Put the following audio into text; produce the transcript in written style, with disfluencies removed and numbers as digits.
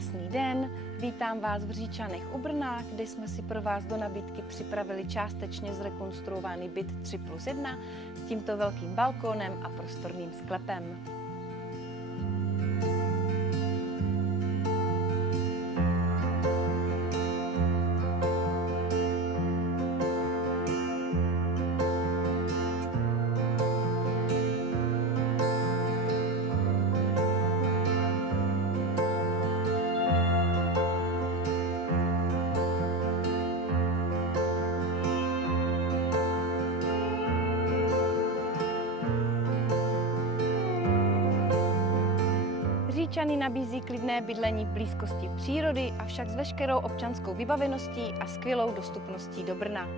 Krásný den, vítám vás v Říčanech u Brna, kde jsme si pro vás do nabídky připravili částečně zrekonstruovaný byt 3+1 s tímto velkým balkónem a prostorným sklepem. Říčany nabízí klidné bydlení v blízkosti přírody, avšak s veškerou občanskou vybaveností a skvělou dostupností do Brna.